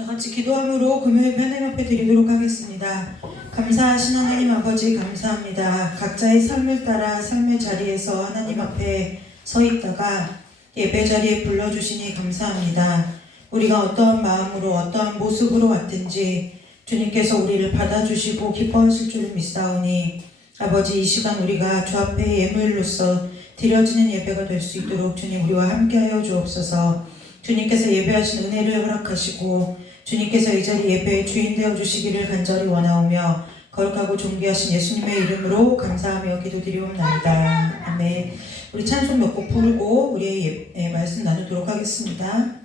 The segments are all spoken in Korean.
다 같이 기도함으로 금요예배 하나님 앞에 드리도록 하겠습니다. 감사하신 하나님 아버지 감사합니다. 각자의 삶을 따라 삶의 자리에서 하나님 앞에 서 있다가 예배 자리에 불러주시니 감사합니다. 우리가 어떠한 마음으로 어떠한 모습으로 왔든지 주님께서 우리를 받아주시고 기뻐하실 줄 믿사오니 아버지 이 시간 우리가 주 앞에 예물로서 드려지는 예배가 될 수 있도록 주님 우리와 함께하여 주옵소서. 주님께서 예배하신 은혜를 허락하시고 주님께서 이 자리 예배의 주인 되어 주시기를 간절히 원하오며 거룩하고 존귀하신 예수님의 이름으로 감사하며 기도드리옵나이다. 아멘. 우리 찬송 몇 곡 부르고 우리의 말씀 나누도록 하겠습니다.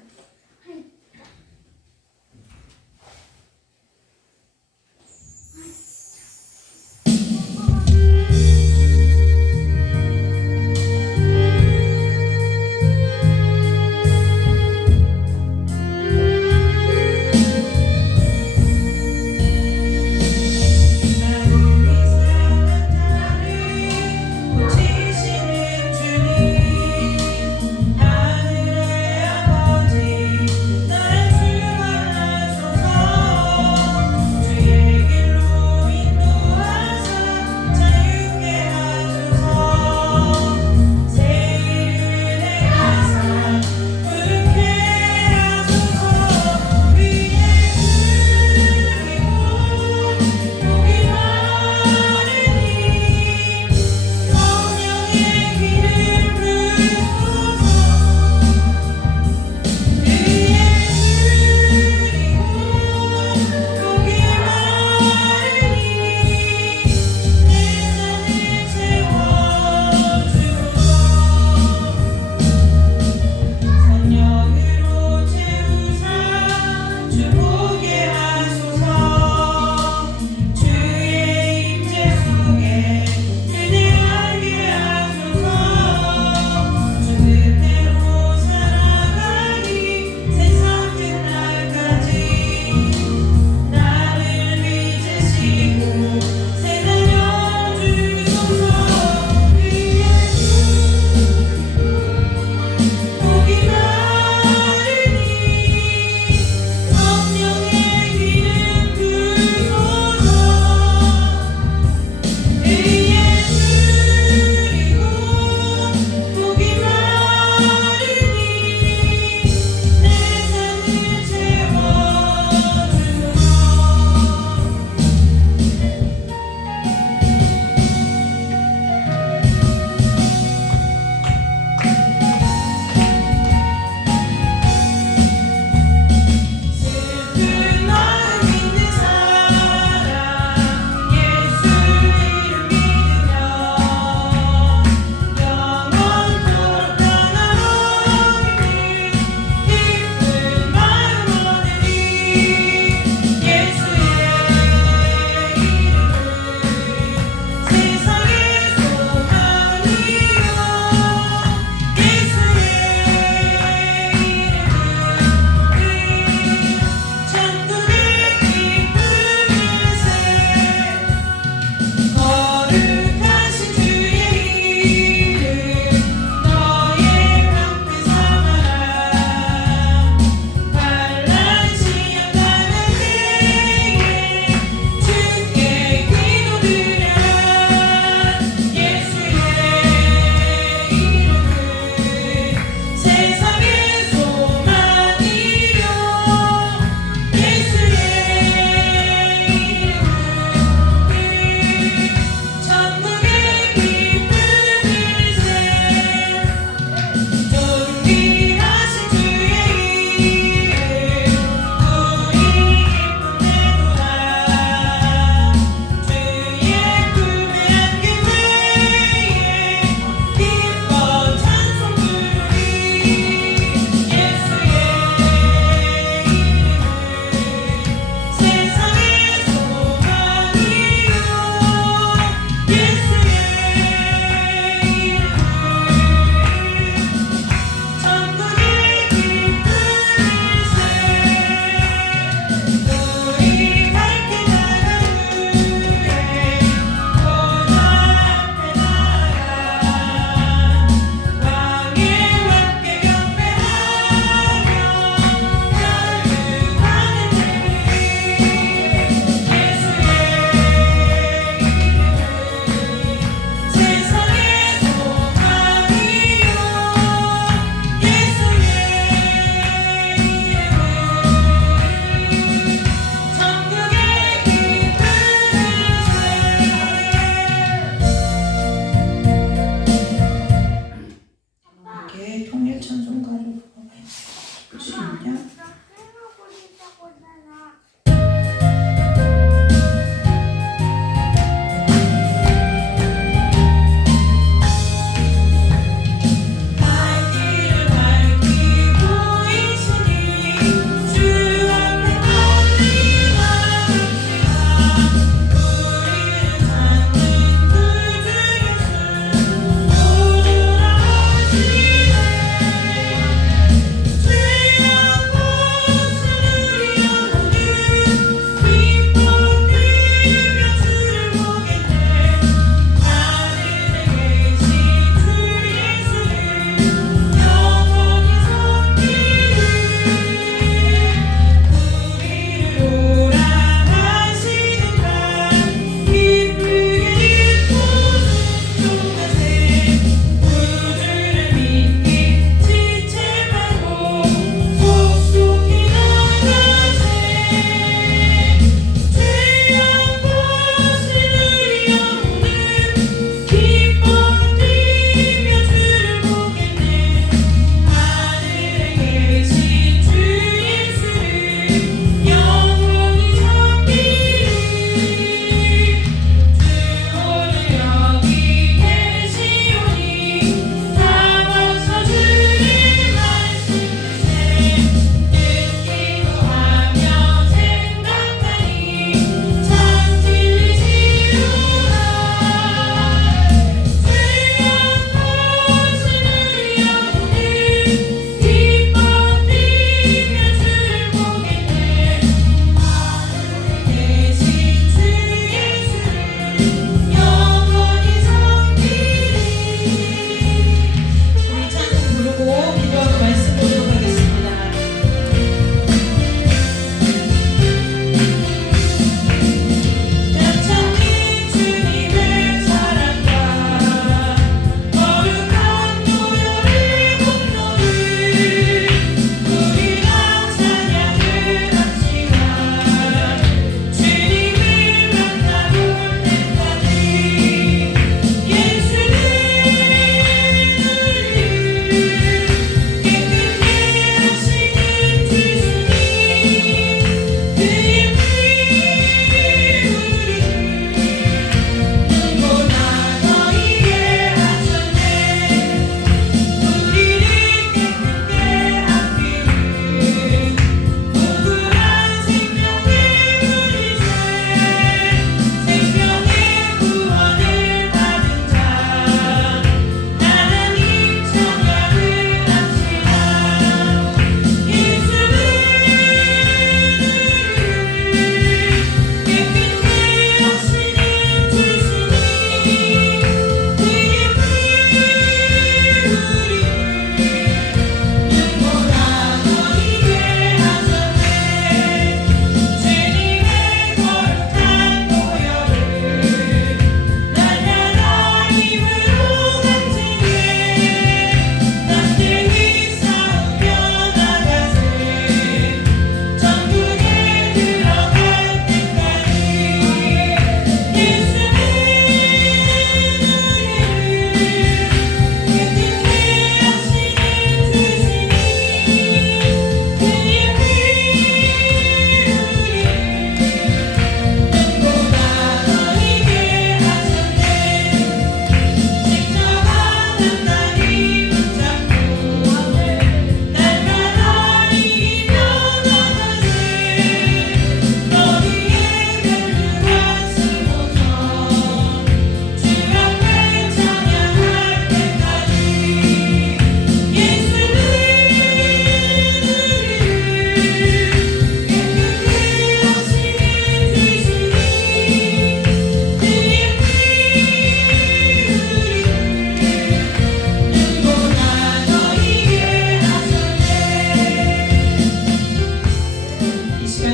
하늘의 아버지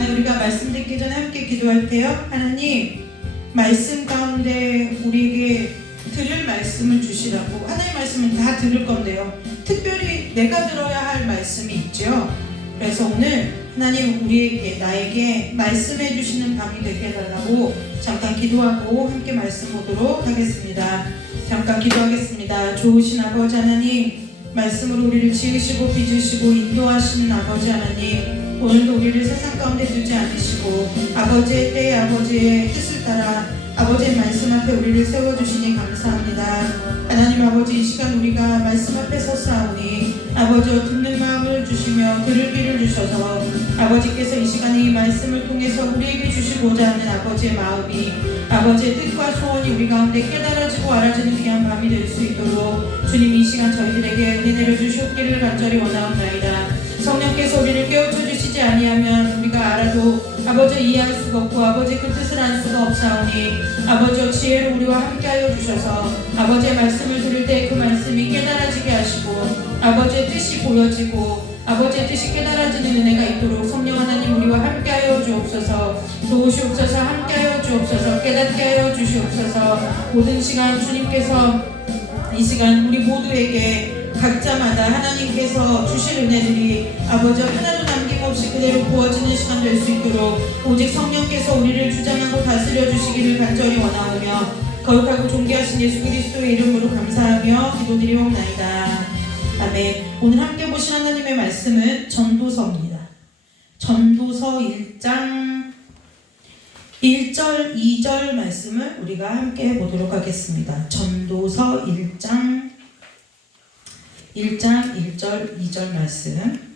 시간에 우리가 말씀 듣기 전에 함께 기도할 때요. 하나님, 말씀 가운데 우리에게 들을 말씀을 주시라고. 하나님 말씀은 다 들을 건데요. 특별히 내가 들어야 할 말씀이 있죠. 그래서 오늘 하나님 우리에게 나에게 말씀해 주시는 밤이 되게 해달라고 잠깐 기도하고 함께 말씀 보도록 하겠습니다. 잠깐 기도하겠습니다. 좋으신 아버지 하나님, 말씀으로 우리를 지으시고 빚으시고 인도하시는 아버지 하나님, 오늘도 우리를 세상 가운데 두지 않으시고 아버지의 때에 아버지의 뜻을 따라 아버지의 말씀 앞에 우리를 세워주시니 감사합니다. 하나님 아버지, 이 시간 우리가 말씀 앞에 섰사오니 아버지여 듣는 마음을 주시며 들을 귀를 주셔서 아버지께서 이 시간에 이 말씀을 통해서 우리에게 주시고자 하는 아버지의 마음이, 아버지의 뜻과 소원이 우리 가운데 깨달아지고 알아지는 귀한 밤이 될 수 있도록 주님 이 시간 저희들에게 은혜 내려주시옵기를 간절히 원하옵나이다. 성령께서 우리를 깨우쳐 주시지 아니하면 우리가 알아도 아버지 이해할 수가 없고 아버지 그 뜻을 알 수가 없사오니 아버지여 지혜로 우리와 함께하여 주셔서 아버지의 말씀을 들을 때 그 말씀이 깨달아지게 하시고 아버지의 뜻이 보여지고 아버지의 뜻이 깨달아지는 은혜가 있도록 성령 하나님 우리와 함께하여 주옵소서. 도우시옵소서. 함께하여 주옵소서. 깨닫게 하여 주시옵소서. 모든 시간 주님께서 이 시간 우리 모두에게 각자마다 하나님께서 주실 은혜들이 아버지 하나도 남김없이 그대로 부어지는 시간 될 수 있도록 오직 성령께서 우리를 주장하고 다스려 주시기를 간절히 원하오며 거룩하고 존귀하신 예수 그리스도의 이름으로 감사하며 기도드리옵나이다. 아멘. 오늘 함께 보신 하나님의 말씀은 전도서입니다. 전도서 1장 1절 2절 말씀을 우리가 함께 보도록 하겠습니다. 전도서 1장 1절 2절 말씀.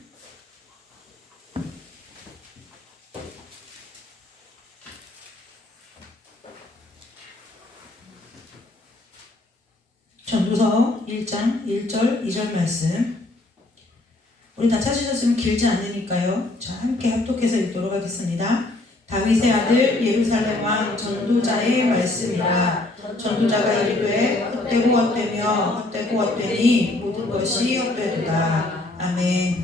전도서 1장 1절 2절 말씀. 우리 다 찾으셨으면 길지 않으니까요. 자, 함께 합독해서 읽도록 하겠습니다. 다윗의 아들 예루살렘 왕 전도자의 말씀이라. 전도자가 이르되 헛되고 헛되며 헛되고 헛되니 모든 것이 헛되도다. 아멘.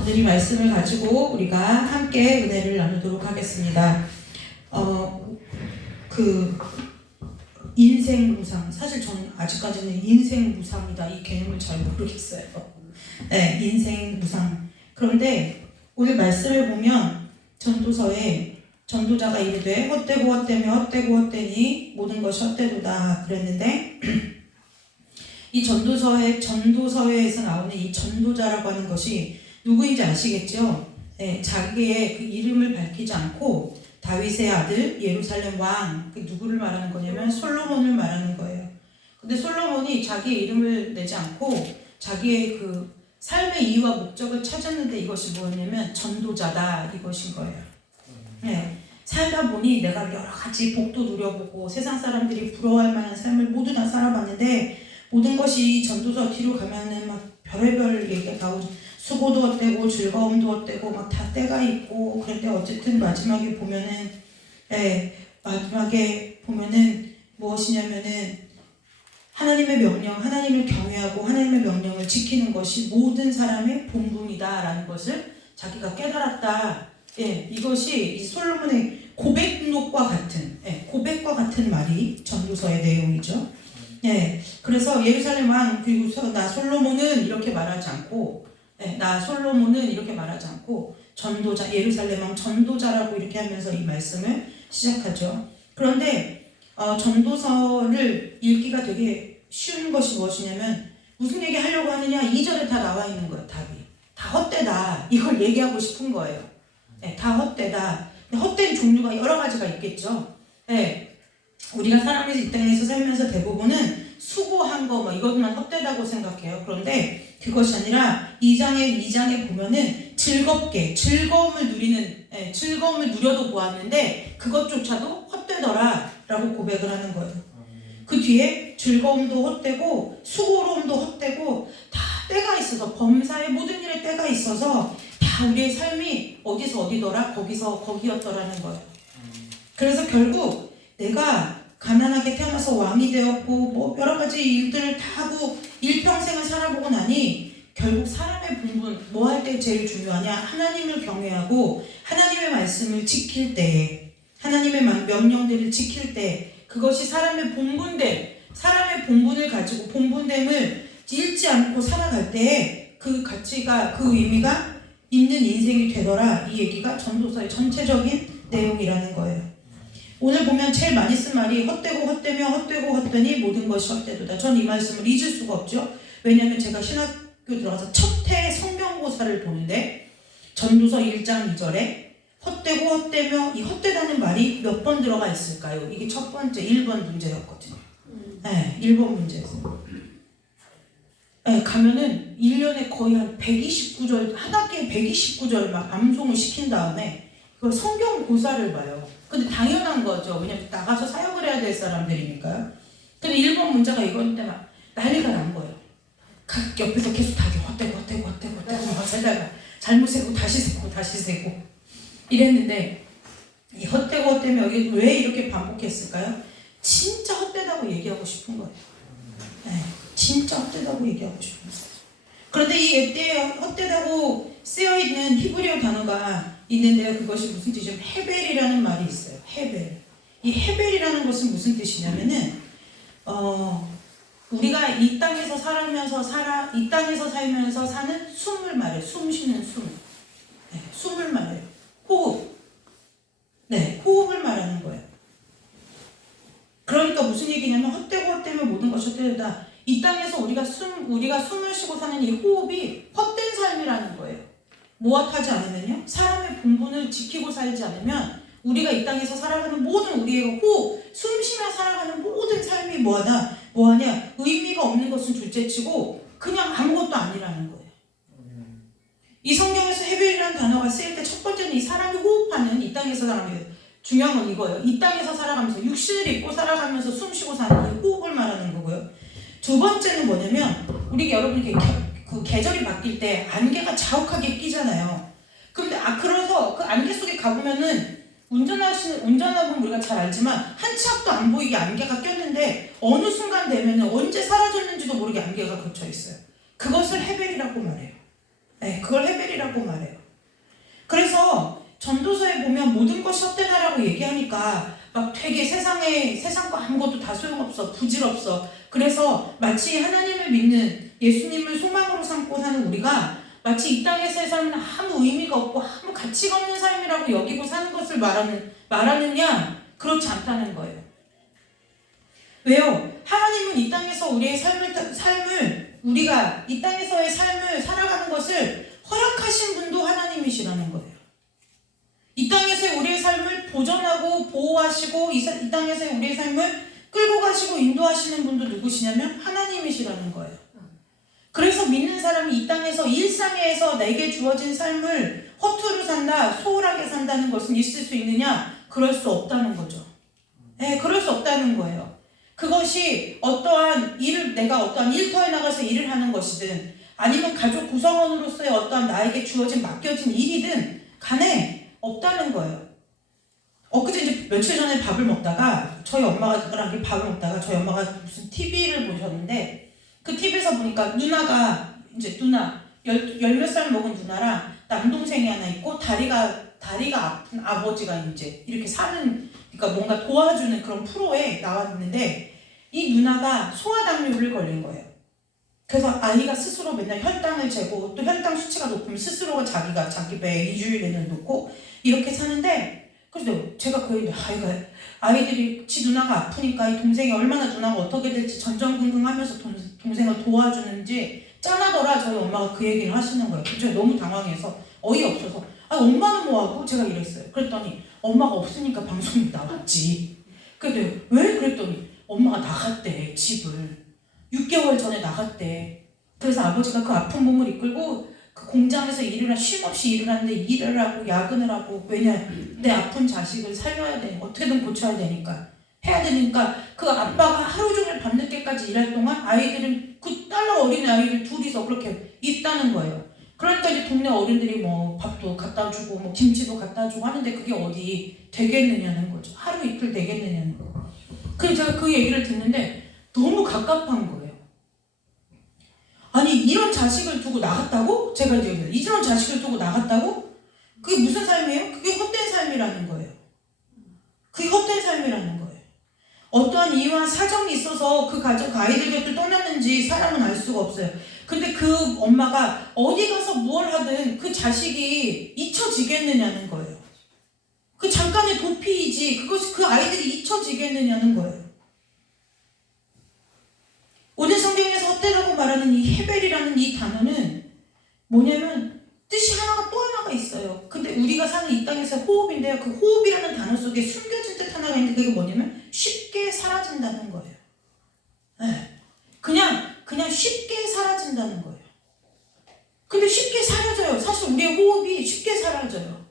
오늘 이 말씀을 가지고 우리가 함께 은혜를 나누도록 하겠습니다. 인생 무상, 사실 저는 아직까지는 인생 무상이다 이 개념을 잘 모르겠어요. 네, 인생 무상. 그런데 오늘 말씀을 보면 전도서에 전도자가 이르되 헛되고 헛되며 헛되고 헛되니 모든 것이 헛되도다 그랬는데 이 전도서에서 나오는 이 전도자라고 하는 것이 누구인지 아시겠죠? 네, 자기의 그 이름을 밝히지 않고 다윗의 아들 예루살렘 왕, 그 누구를 말하는 거냐면 솔로몬을 말하는 거예요. 근데 솔로몬이 자기의 이름을 내지 않고 자기의 그 삶의 이유와 목적을 찾았는데 이것이 뭐였냐면 전도자다 이것인 거예요. 네, 살다 보니 내가 여러 가지 복도 누려보고 세상 사람들이 부러워할 만한 삶을 모두 다 살아봤는데 모든 것이 전도서 뒤로 가면은 막 별의별 얘기가 나오죠. 수고도 헛되고 즐거움도 헛되고 막 다 때가 있고 그런데 어쨌든 마지막에 보면은 무엇이냐면은 하나님의 명령, 하나님을 경외하고 하나님의 명령을 지키는 것이 모든 사람의 본분이다라는 것을 자기가 깨달았다. 이것이 이 솔로몬의 고백과 같은 말이 전도서의 내용이죠. 그래서 예루살렘 왕 그리고 나 솔로몬은 이렇게 말하지 않고 전도자 예루살렘 왕 전도자라고 이렇게 하면서 이 말씀을 시작하죠. 그런데 전도서를 읽기가 되게 쉬운 것이 무엇이냐면 무슨 얘기 하려고 하느냐 2절에 다 나와 있는 거예요. 답이 다 헛되다 이걸 얘기하고 싶은 거예요. 다 헛되다. 헛된 종류가 여러 가지가 있겠죠. 우리가 사람의 이 땅에서 살면서 대부분은 수고한 거 이것만 헛되다고 생각해요. 그런데 그것이 아니라 2장에 보면은 즐거움을 누려도 보았는데 그것조차도 헛되더라 라고 고백을 하는 거예요. 그 뒤에 즐거움도 헛되고 수고로움도 헛되고 다 때가 있어서 범사의 모든 일에 때가 있어서 다 우리의 삶이 어디서 어디더라 거기서 거기였더라는 거예요. 그래서 결국 내가 가난하게 태어나서 왕이 되었고 여러 가지 일들을 다 하고 일평생을 살아보고 나니 결국 사람의 본분 뭐 할 때 제일 중요하냐? 하나님을 경외하고 하나님의 말씀을 지킬 때, 하나님의 명령들을 지킬 때, 그것이 사람의 본분을 가지고 본분됨을 잃지 않고 살아갈 때에 그 가치가, 그 의미가 있는 인생이 되더라. 이 얘기가 전도서의 전체적인 내용이라는 거예요. 오늘 보면 제일 많이 쓴 말이 헛되고 헛되며 헛되고 헛되니 모든 것이 헛되도다. 전 이 말씀을 잊을 수가 없죠. 왜냐하면 제가 신학교 들어가서 첫 해 성경고사를 보는데 전도서 1장 2절에 헛되고 헛되며, 이 헛되다는 말이 몇 번 들어가 있을까요? 이게 첫 번째 1번 문제였거든요. 네, 1번 문제였어요. 네, 가면은 1년에 거의 한 129절, 한 학기에 129절 막 암송을 시킨 다음에 그 성경 고사를 봐요. 근데 당연한 거죠. 왜냐면 나가서 사역을 해야 될 사람들이니까요. 근데 1번 문제가 이건데 막 난리가 난 거예요. 각 옆에서 계속 다 헛되고 막 살다가 잘못 세고 다시 세고 이랬는데, 이 헛되고 헛되며 여기 왜 이렇게 반복했을까요? 진짜 헛되다고 얘기하고 싶은 거예요. 네, 진짜 헛되다고 얘기하고 싶은 거예요. 그런데 이 헛되다고 쓰여있는 히브리어 단어가 있는데요. 그것이 무슨 뜻이냐면 헤벨이라는 말이 있어요. 헤벨. 이 헤벨이라는 것은 무슨 뜻이냐면은 우리가 이 땅에서 살면서 사는 숨을 말해요. 숨 쉬는 숨. 네, 숨을 말해요. 호흡. 네, 호흡을 말하는 거예요. 그러니까 무슨 얘기냐면 헛되고 헛되면 모든 것이 헛되다. 이 땅에서 우리가 숨을 쉬고 사는 이 호흡이 헛된 삶이라는 거예요. 무엇하지 않으면요, 사람의 본분을 지키고 살지 않으면 우리가 이 땅에서 살아가는 모든 우리의 호흡, 숨 쉬며 살아가는 모든 삶이 뭐하냐? 의미가 없는 것은 둘째치고 그냥 아무것도 아니라는 거예요. 이 성경에서 헤벨이라는 단어가 쓰일 때 첫 번째는 이 사람이 호흡하는 이 땅에서 살아가는, 중요한 건 이거예요. 이 땅에서 살아가면서 육신을 입고 살아가면서 숨 쉬고 사는 이 호흡을 말하는 거고요. 두 번째는 뭐냐면 우리 여러분이 그 계절이 바뀔 때 안개가 자욱하게 끼잖아요. 그래서 그 안개 속에 가보면은 운전하면 우리가 잘 알지만 한 치 앞도 안 보이게 안개가 꼈는데 어느 순간 되면은 언제 사라졌는지도 모르게 안개가 걷혀 있어요. 그것을 헤벨이라고 말해요. 네, 그걸 헤벨이라고 말해요. 그래서 전도서에 보면 모든 것이 헛되다라고 얘기하니까 막 되게 세상 거 아무것도 다 소용없어, 부질없어. 그래서 마치 하나님을 믿는, 예수님을 소망으로 삼고 사는 우리가 마치 이 땅에서의 삶은 아무 의미가 없고 아무 가치가 없는 삶이라고 여기고 사는 것을 말하느냐? 그렇지 않다는 거예요. 왜요? 하나님은 이 땅에서 우리의 우리가 이 땅에서의 삶을 살아가는 것을 허락하신 분도 하나님이시라는 거예요. 이 땅에서의 우리의 삶을 보존하고 보호하시고 이 땅에서의 우리의 삶을 끌고 가시고 인도하시는 분도 누구시냐면 하나님이시라는 거예요. 그래서 믿는 사람이 이 땅에서 일상에서 내게 주어진 삶을 허투루 산다, 소홀하게 산다는 것은 있을 수 있느냐? 그럴 수 없다는 거죠. 네, 그럴 수 없다는 거예요. 그것이 내가 어떠한 일터에 나가서 일을 하는 것이든 아니면 가족 구성원으로서의 어떠한 나에게 주어진 맡겨진 일이든 간에 없다는 거예요. 엊그제 이제 며칠 전에 저희 엄마랑 밥을 먹다가 저희 엄마가 무슨 TV를 보셨는데 그 TV에서 보니까 누나 열 몇 살 먹은 누나랑 남동생이 하나 있고 다리가 아픈 아버지가 이제 이렇게 그러니까 뭔가 도와주는 그런 프로에 나왔는데 이 누나가 소아당뇨를 걸린 거예요. 그래서 아이가 스스로 맨날 혈당을 재고 또 혈당 수치가 높으면 스스로가 자기 배에 2주일 내내 놓고 이렇게 사는데, 그래서 제가 그 얘기를 아이들이 누나가 아프니까 이 동생이 얼마나 누나가 어떻게 될지 전전긍긍하면서 동생을 도와주는지 짠하더라. 저희 엄마가 그 얘기를 하시는 거예요. 제가 너무 당황해서 어이없어서 엄마는 뭐하고? 제가 이랬어요. 그랬더니 엄마가 없으니까 방송에 나왔지. 그랬더니 왜? 그랬더니 엄마가 나갔대, 집을. 6개월 전에 나갔대. 그래서 아버지가 그 아픈 몸을 이끌고 그 공장에서 쉼없이 일을 하는데 일을 하고 야근을 하고, 왜냐? 내 아픈 자식을 살려야 돼. 어떻게든 고쳐야 되니까. 해야 되니까 그 아빠가 하루 종일 밤늦게까지 일할 동안 아이들은 그 딸랑 어린 아이를 둘이서 그렇게 있다는 거예요. 그러니까 이제 동네 어른들이 뭐 밥도 갖다 주고 뭐 김치도 갖다 주고 하는데 그게 어디 되겠느냐는 거죠. 하루 이틀 되겠느냐는 거예요. 그래서 제가 그 얘기를 듣는데 너무 갑갑한 거예요. 아니 이런 자식을 두고 나갔다고? 제가 이제 이런 자식을 두고 나갔다고? 그게 무슨 삶이에요? 그게 헛된 삶이라는 거예요. 그게 헛된 삶이라는 거예요. 어떠한 이유와 사정이 있어서 그 가족, 그 아이들 곁을 떠났는지 사람은 알 수가 없어요. 근데 그 엄마가 어디 가서 뭘 하든 그 자식이 잊혀지겠느냐는 거예요. 그 잠깐의 도피이지 그것이 그 아이들이 잊혀지겠느냐는 거예요. 오늘 성경에서 헛되다고 말하는 이 헤벨이라는 이 단어는 뭐냐면 뜻이 하나가 또 하나가 있어요. 근데 우리가 사는 이 땅에서 호흡인데요. 그 호흡이라는 단어 속에 숨겨진 뜻 하나가 있는데 그게 뭐냐면 쉽게 사라진다는 거예요. 네. 그냥 쉽게 사라진다는 거예요. 근데 쉽게 사라져요. 사실 우리의 호흡이 쉽게 사라져요.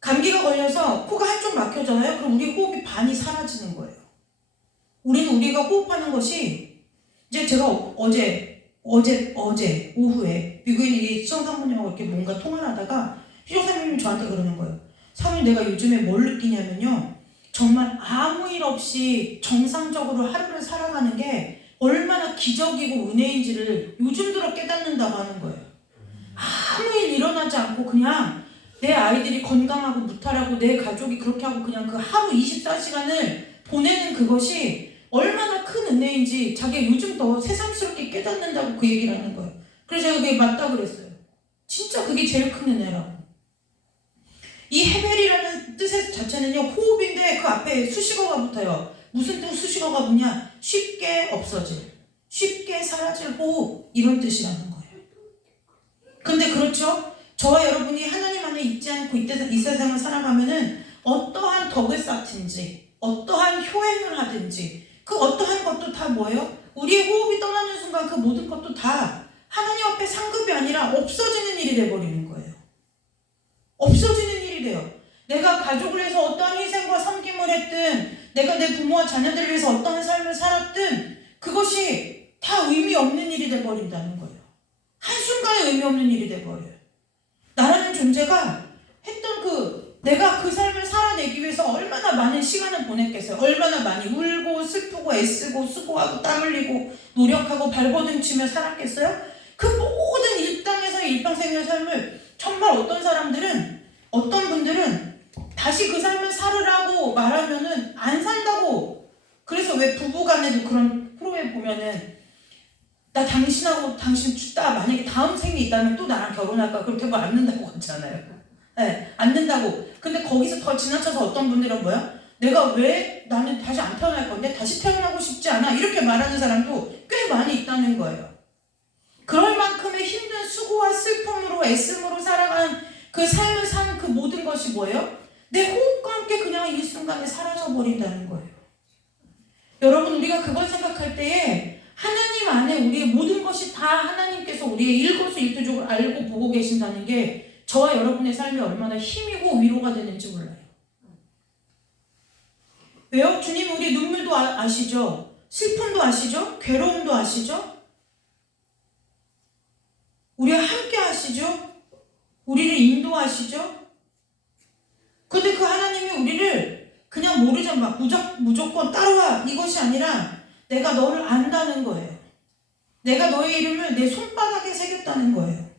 감기가 걸려서 코가 한쪽 막혀져요. 그럼 우리 호흡이 반이 사라지는 거예요. 우리는 우리가 호흡하는 것이 이제 제가 어제 오후에 미국인 시청 사모님하고 이렇게 뭔가 통화를 하다가 시청 사모님이 저한테 그러는 거예요. 사모님 내가 요즘에 뭘 느끼냐면요. 정말 아무 일 없이 정상적으로 하루를 살아가는 게 얼마나 기적이고 은혜인지를 요즘 들어 깨닫는다고 하는 거예요. 아무 일 일어나지 않고 그냥 내 아이들이 건강하고 무탈하고 내 가족이 그렇게 하고 그냥 그 하루 24시간을 보내는 그것이 얼마나 큰 은혜인지 자기가 요즘 더 새삼스럽게 깨닫는다고 그 얘기를 하는 거예요. 그래서 제가 그게 맞다고 그랬어요. 진짜 그게 제일 큰 은혜라고. 이 헤벨이라는 뜻의 자체는요 호흡인데 그 앞에 수식어가 붙어요. 무슨 뜻 수식어가 붙냐? 쉽게 없어질, 쉽게 사라질 호흡 이런 뜻이라는 거예요. 근데 그렇죠? 저와 여러분이 하나님 안에 있지 않고 이 세상을 살아가면은 어떠한 덕을 쌓든지 어떠한 효행을 하든지 그 어떠한 것도 다 뭐예요? 우리의 호흡이 떠나는 순간 그 모든 것도 다 하나님 앞에 상급이 아니라 없어지는 일이 돼버리는 거예요. 없어지는 일이 돼요. 내가 가족을 위해서 어떠한 희생과 섬김을 했든 내가 내 부모와 자녀들을 위해서 어떠한 삶을 살았든 그것이 다 의미 없는 일이 돼버린다는 거예요. 한순간에 의미 없는 일이 돼버려요. 나라는 존재가 했던 내가 그 삶을 살아내기 위해서 얼마나 많은 시간을 보냈겠어요. 얼마나 많이 울고 슬프고 애쓰고 수고하고 땀 흘리고 노력하고 발버둥치며 살았겠어요. 그 모든 일당에서의 일평생의 삶을 정말 어떤 분들은 다시 그 삶을 살으라고 말하면은 안 산다고. 그래서 왜 부부간에도 그런 프로에 보면은 나 당신하고 당신 죽다 만약에 다음 생이 있다면 또 나랑 결혼할까? 그렇게 뭐 안 는다고 하잖아요. 네, 안 는다고. 근데 거기서 더 지나쳐서 어떤 분들은 뭐야? 내가 왜 나는 다시 안 태어날 건데 다시 태어나고 싶지 않아? 이렇게 말하는 사람도 꽤 많이 있다는 거예요. 그럴 만큼의 힘든 수고와 슬픔으로 애씀으로 살아간 그 삶을 산 그 모든 것이 뭐예요? 내 호흡과 함께 그냥 일순간에 사라져버린다는 거예요. 여러분 우리가 그걸 생각할 때에 하나님 안에 우리의 모든 것이 다 하나님께서 우리의 일거수일투족을 알고 보고 계신다는 게 저와 여러분의 삶이 얼마나 힘이고 위로가 되는지 몰라요. 왜요? 주님 우리 눈물도 아시죠? 슬픔도 아시죠? 괴로움도 아시죠? 우리와 함께 하시죠? 우리를 인도하시죠? 근데 그 하나님이 우리를 그냥 모르죠. 막 무조건 따라와 이것이 아니라 내가 너를 안다는 거예요. 내가 너의 이름을 내 손바닥에 새겼다는 거예요.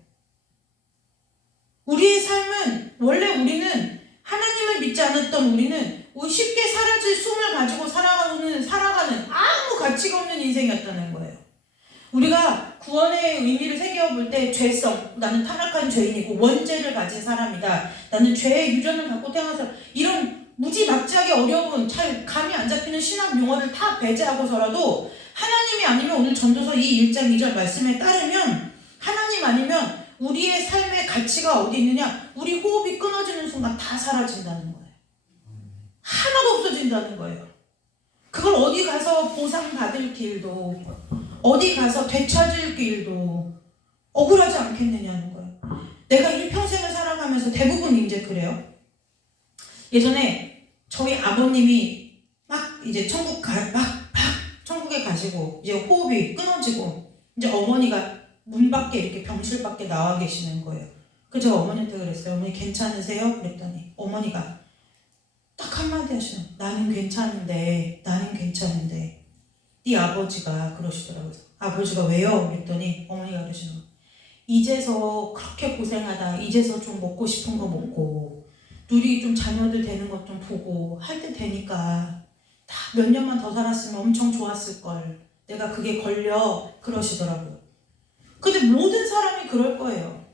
우리의 삶은 원래 우리는 하나님을 믿지 않았던 우리는 쉽게 사라질 숨을 가지고 살아가는 아무 가치가 없는 인생이었다는 거예요. 우리가 구원의 의미를 새겨볼 때 죄성, 나는 타락한 죄인이고 원죄를 가진 사람이다. 나는 죄의 유전을 갖고 태어나서 이런 무지막지하게 어려운 잘 감이 안 잡히는 신학 용어를 다 배제하고서라도 하나님이 아니면 오늘 전도서 1장 2절 말씀에 따르면 하나님 아니면 우리의 삶의 가치가 어디 있느냐? 우리 호흡이 끊어지는 순간 다 사라진다는 거예요. 하나도 없어진다는 거예요. 그걸 어디 가서 보상받을 길도 어디 가서 되찾을 길도 억울하지 않겠느냐는 거예요. 내가 일평생을 살아가면서 대부분 이제 그래요. 예전에 저희 아버님이 막 이제 천국에 가시고 이제 호흡이 끊어지고 이제 어머니가 문 밖에 이렇게 병실 밖에 나와 계시는 거예요. 그래서 제가 어머니한테 그랬어요. 어머니 괜찮으세요? 그랬더니 어머니가 딱 한마디 하시는 나는 괜찮은데 네 아버지가 그러시더라고요. 아버지가 왜요? 그랬더니 어머니가 그러시는 거예요. 이제서 그렇게 고생하다 이제서 좀 먹고 싶은 거 먹고 누리 좀 자녀들 되는 것 좀 보고 할 때 되니까 다 몇 년만 더 살았으면 엄청 좋았을걸. 내가 그게 걸려 그러시더라고요. 근데 모든 사람이 그럴 거예요.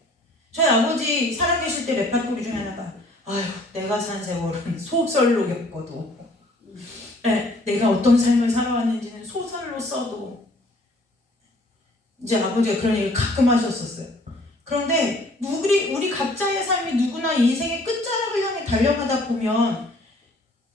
저희 아버지 살아계실 때 레파토리 중에 하나가 아휴 내가 산 세월은 소설로 겪어도 네, 내가 어떤 삶을 살아왔는지는 소설로 써도 이제 아버지가 그런 얘기를 가끔 하셨었어요. 그런데 우리 각자의 삶이 누구나 인생의 끝자락을 향해 달려가다 보면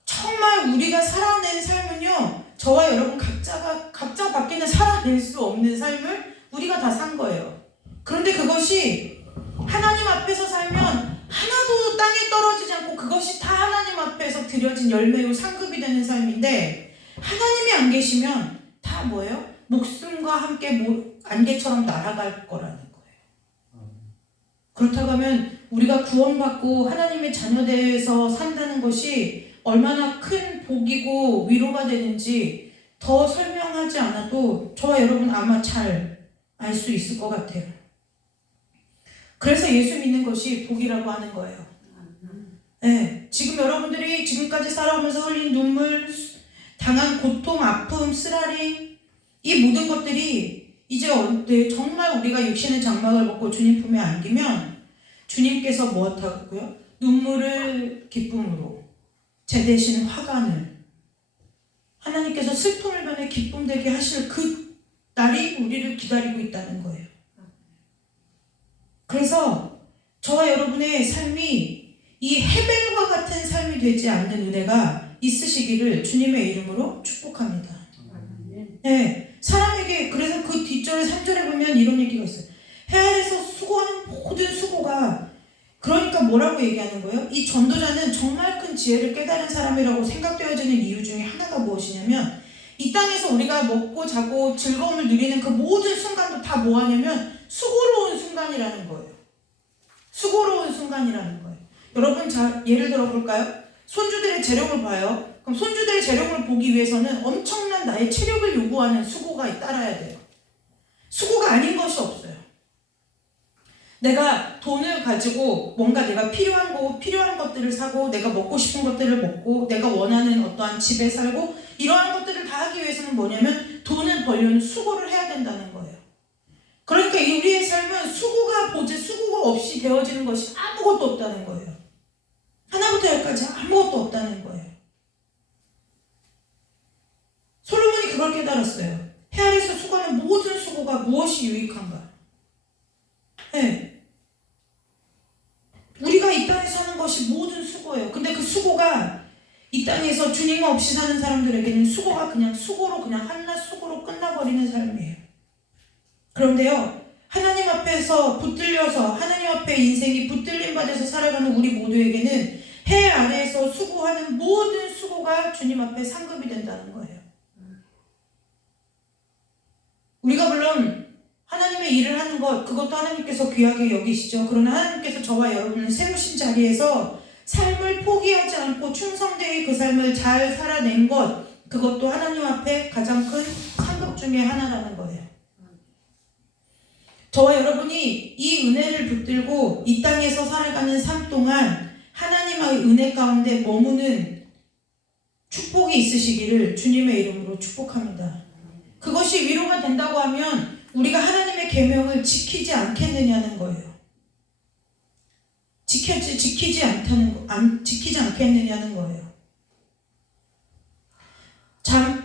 정말 우리가 살아낸 삶은요 저와 여러분 각자 밖에는 살아낼 수 없는 삶을 우리가 다 산 거예요. 그런데 그것이 하나님 앞에서 살면 하나도 땅에 떨어지지 않고 그것이 다 하나님 앞에서 드려진 열매요 상급이 되는 삶인데 하나님이 안 계시면 다 뭐예요? 목숨과 함께 안개처럼 날아갈 거라는 거예요. 그렇다고 하면 우리가 구원받고 하나님의 자녀되어서 산다는 것이 얼마나 큰 복이고 위로가 되는지 더 설명하지 않아도 저와 여러분 아마 잘 알 수 있을 것 같아요. 그래서 예수 믿는 것이 복이라고 하는 거예요. 네, 지금 여러분들이 지금까지 살아오면서 흘린 눈물, 당한 고통, 아픔, 쓰라림 이 모든 것들이 이제 정말 우리가 육신의 장막을 벗고 주님 품에 안기면 주님께서 무엇하고요? 눈물을 기쁨으로 제 대신 화관을 하나님께서 슬픔을 변해 기쁨 되게 하실 그 날이 우리를 기다리고 있다는 거예요. 그래서 저와 여러분의 삶이 이 헤벨과 같은 삶이 되지 않는 은혜가 있으시기를 주님의 이름으로 축복합니다. 네, 사람에게 그래서 그 뒷절에 3절에 보면 이런 얘기가 있어요. 해 아래에서 수고하는 모든 수고가 그러니까 뭐라고 얘기하는 거예요? 이 전도자는 정말 큰 지혜를 깨달은 사람이라고 생각되어지는 이유 중에 하나가 무엇이냐면 이 땅에서 우리가 먹고 자고 즐거움을 누리는 그 모든 순간도 다 뭐하냐면 수고로운 순간이라는 거예요. 수고로운 순간이라는 거예요. 여러분 자 예를 들어 볼까요? 손주들의 재력을 봐요. 그럼 손주들의 재력을 보기 위해서는 엄청난 나의 체력을 요구하는 수고가 따라야 돼요. 수고가 아닌 것이 없어요. 내가 돈을 가지고 뭔가 내가 필요한 것들을 사고 내가 먹고 싶은 것들을 먹고 내가 원하는 어떠한 집에 살고 이러한 것들을 다 하기 위해서는 뭐냐면 돈을 벌려는 수고를 해야 된다는 거예요. 그러니까 우리의 삶은 수고가 없이 되어지는 것이 아무것도 없다는 거예요. 하나부터 열까지 아무것도 없다는 거예요. 솔로몬이 그걸 깨달았어요. 해 아래에서 수고하는 모든 수고가 무엇이 유익한가? 네. 우리가 이 땅에 사는 것이 모든 수고예요. 근데 그 수고가 이 땅에서 주님 없이 사는 사람들에게는 수고가 그냥 수고로 그냥 한낱 수고로 끝나버리는 삶이에요. 그런데요, 하나님 앞에서 붙들려서 하나님 앞에 인생이 붙들림 받아서 살아가는 우리 모두에게는 해 아래에서 수고하는 모든 수고가 주님 앞에 상급이 된다는 거예요. 우리가 물론 하나님의 일을 하는 것 그것도 하나님께서 귀하게 여기시죠. 그러나 하나님께서 저와 여러분을 세우신 자리에서 삶을 포기하지 않고 충성되게 그 삶을 잘 살아낸 것 그것도 하나님 앞에 가장 큰 상급 중에 하나라는 거예요. 저와 여러분이 이 은혜를 붙들고 이 땅에서 살아가는 삶 동안 하나님의 은혜 가운데 머무는 축복이 있으시기를 주님의 이름으로 축복합니다. 그것이 위로가 된다고 하면 우리가 하나님의 계명을 지키지 않겠느냐는 거예요. 지키지 않겠느냐는 거예요.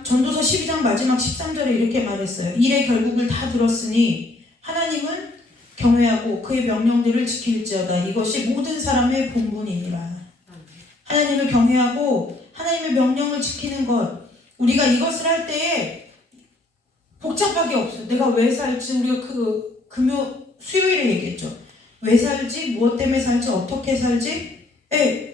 전도서 12장 마지막 13절에 이렇게 말했어요. 일의 결국을 다 들었으니 하나님은 경외하고 그의 명령들을 지킬지어다. 이것이 모든 사람의 본분이니라. 하나님을 경외하고 하나님의 명령을 지키는 것 우리가 이것을 할 때에 복잡하게 없어요. 내가 왜 살지 우리가 수요일에 얘기했죠. 왜 살지? 무엇 때문에 살지? 어떻게 살지?